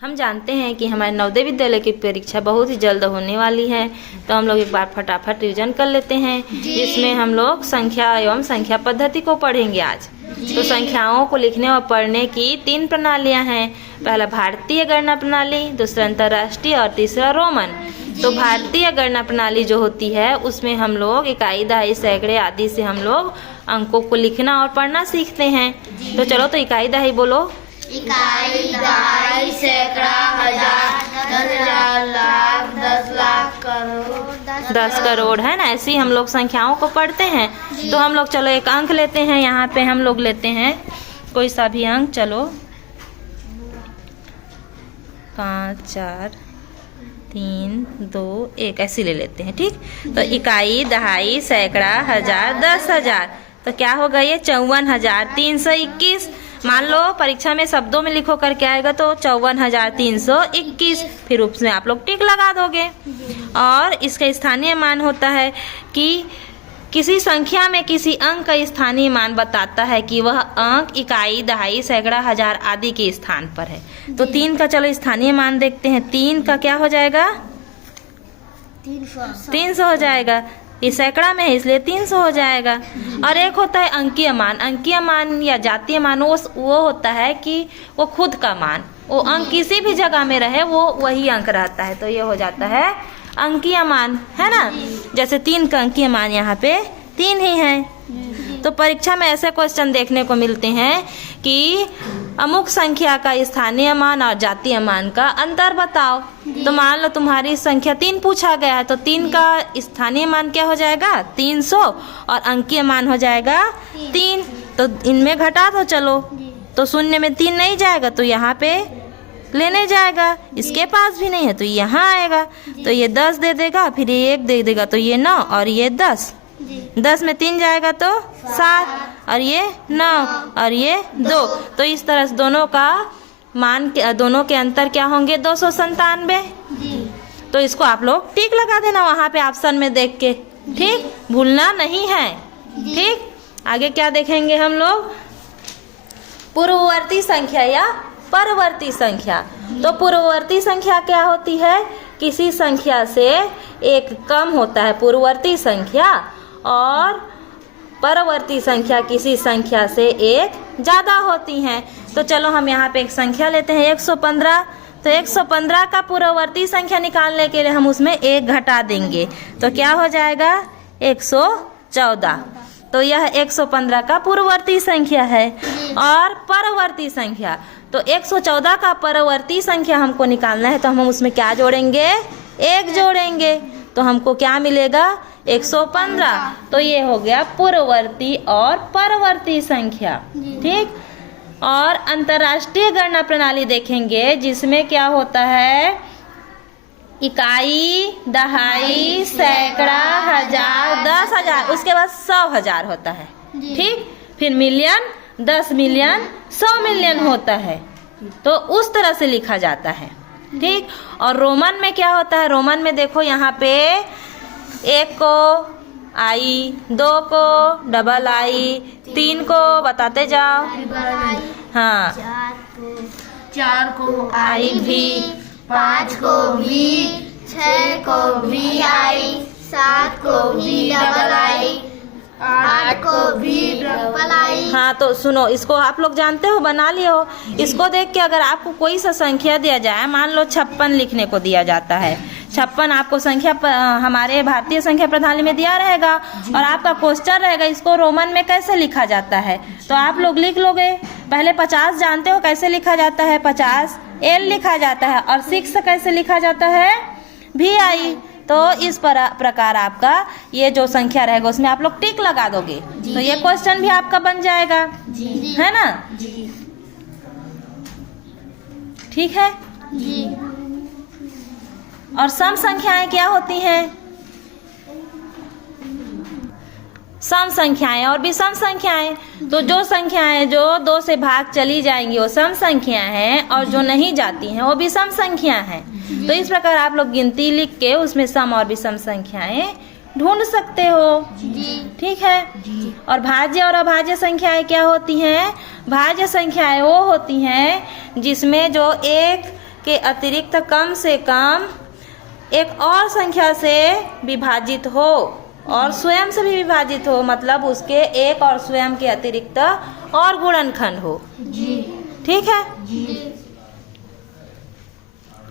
हम जानते हैं कि हमारे नवोदय विद्यालय की परीक्षा बहुत ही जल्द होने वाली है, तो हम लोग एक बार फटाफट रिवीजन कर लेते हैं, जिसमें हम लोग संख्या एवं संख्या पद्धति को पढ़ेंगे आज। तो संख्याओं को लिखने और पढ़ने की 3 प्रणालियां हैं। पहला भारतीय गणना प्रणाली, दूसरा अंतर्राष्ट्रीय और तीसरा रोमन। तो भारतीय गणना प्रणाली जो होती है उसमें हम लोग इकाई, दहाई, सैकड़े आदि से हम लोग अंकों को लिखना और पढ़ना सीखते हैं। तो चलो तो इकाई दहाई बोलो। इकाई, दहाई, सैकड़ा, हजार, 10,000, लाख, 10 लाख, करोड़, 10 करोड़, है ना। ऐसी हम लोग संख्याओं को पढ़ते हैं। तो हम लोग चलो एक अंक लेते हैं। यहाँ पे हम लोग लेते हैं कोई सा भी अंक। चलो 5, 4, 3, 2, 1 ऐसी ले लेते हैं। ठीक, तो इकाई, दहाई, सैकड़ा, हजार, 10,000, तो क्या होगा ये 54,321। मान लो परीक्षा में शब्दों में लिखो करके आएगा तो 54,321, फिर उसमें आप लोग टिक लगा दोगे। और इसका स्थानीय मान होता है कि किसी संख्या में किसी अंक का स्थानीय मान बताता है कि वह अंक इकाई, दहाई, सैकड़ा, हजार आदि के स्थान पर है। तो 3 का चलो स्थानीय मान देखते हैं। 3 का क्या हो जाएगा? 300 हो जाएगा। ये सैकड़ा में है इसलिए 300 हो जाएगा। और एक होता है अंकीय मान। अंकीय मान या जातीय मान वो होता है कि वो खुद का मान, वो अंक किसी भी जगह में रहे वो वही अंक रहता है, तो ये हो जाता है अंकीय मान, है ना। जैसे 3 का अंकीय मान यहाँ पे 3 ही है। तो परीक्षा में ऐसे क्वेश्चन देखने को मिलते हैं कि अमुक संख्या का स्थानीय मान और जातीय मान का अंतर बताओ। तो मान लो तुम्हारी संख्या 3 पूछा गया है, तो 3 का स्थानीय मान क्या हो जाएगा? 300, और अंकीय मान हो जाएगा 3। तो इनमें घटा दो चलो, तो शून्य में 3 नहीं जाएगा तो यहाँ पे लेने जाएगा। इसके पास भी नहीं है तो यहाँ आएगा, तो ये 10 दे देगा, फिर ये 1 दे देगा, तो ये 9 और ये 10। 10 में 3 जाएगा तो 7, और ये 9 और ये 2। तो इस तरह से दोनों का मान, दोनों के अंतर क्या होंगे? 297। तो इसको आप लोग टिक लगा देना वहाँ पे ऑप्शन में देख के, ठीक, भूलना नहीं है। ठीक, आगे क्या देखेंगे हम लोग? पूर्ववर्ती संख्या या परवर्ती संख्या। तो पूर्ववर्ती संख्या क्या होती है? किसी संख्या से एक कम होता है पूर्ववर्ती संख्या, और परवर्ती संख्या किसी संख्या से एक ज़्यादा होती हैं। तो चलो हम यहाँ पे एक संख्या लेते हैं 115। तो 115 का पूर्ववर्ती संख्या निकालने के लिए हम उसमें 1 घटा देंगे, तो क्या हो जाएगा? 114। तो यह 115 का पूर्ववर्ती संख्या है। और परवर्ती संख्या, तो 114 का परवर्ती संख्या हमको निकालना है, तो हम उसमें क्या जोड़ेंगे? 1 जोड़ेंगे, तो हमको क्या मिलेगा? 115। तो ये हो गया पूर्ववर्ती और परवर्ती संख्या। ठीक, और अंतर्राष्ट्रीय गणना प्रणाली देखेंगे, जिसमें क्या होता है? इकाई, दहाई, सैकड़ा, हजार, 10,000, उसके बाद 100,000 होता है। ठीक, फिर मिलियन, 10 मिलियन, 100 मिलियन होता है। तो उस तरह से लिखा जाता है। ठीक, और रोमन में क्या होता है? रोमन में देखो यहाँ पे 1 को आई, 2 को डबल आई, 3 को बताते जाओ, हाँ, 4 को आई भी, 5 को भी, 6 को भी आई, 7 को भी डबल आई, 8 को भी डबल आई। हाँ, तो सुनो, इसको आप लोग जानते हो, बना लिए हो। इसको देख के अगर आपको कोई सा संख्या दिया जाए, मान लो 56 लिखने को दिया जाता है, 56 आपको संख्या हमारे भारतीय संख्या प्रणाली में दिया रहेगा, और आपका क्वेश्चन रहेगा इसको रोमन में कैसे लिखा जाता है, तो आप लोग लिख लोगे। पहले 50 जानते हो कैसे लिखा जाता है? 50 L लिखा जाता है, और 6 कैसे लिखा जाता है? VI। तो इस प्रकार आपका ये जो संख्या रहेगा उसमें आप लोग टिक लगा दोगे, तो ये क्वेश्चन भी आपका बन जाएगा, है ना। ठीक है। और सम संख्याएं क्या होती हैं? सम संख्याएं और विषम संख्याएं। तो जो संख्याएं जो 2 से भाग चली जाएंगी वो सम संख्याएं हैं, और जो नहीं जाती हैं वो विषम संख्याएं हैं। तो इस प्रकार आप लोग गिनती लिख के उसमें सम और विषम संख्याएं ढूंढ सकते हो। ठीक है। और भाज्य और अभाज्य संख्याएं क्या होती हैं? भाज्य संख्याएं वो होती हैं जिसमें जो एक के अतिरिक्त कम से कम एक और संख्या से विभाजित हो और स्वयं से भी विभाजित हो, मतलब उसके एक और स्वयं के अतिरिक्त और गुणनखंड हो। ठीक है।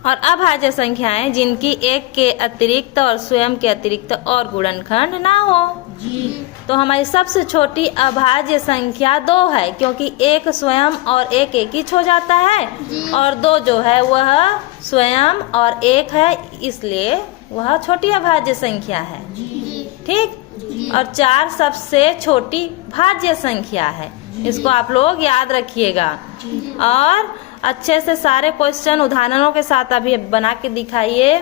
और अभाज्य संख्याएं जिनकी एक के अतिरिक्त और स्वयं के अतिरिक्त और गुणनखंड ना हो। तो हमारी सबसे छोटी अभाज्य संख्या 2 है, क्योंकि एक स्वयं और एक एक हो जाता है, और 2 जो है वह स्वयं और एक है, इसलिए वह छोटी अभाज्य संख्या है। ठीक। और 4 सबसे छोटी भाज्य संख्या है, इसको आप लोग याद रखिएगा। और अच्छे से सारे क्वेश्चन उदाहरणों के साथ अभी बना के दिखाइए।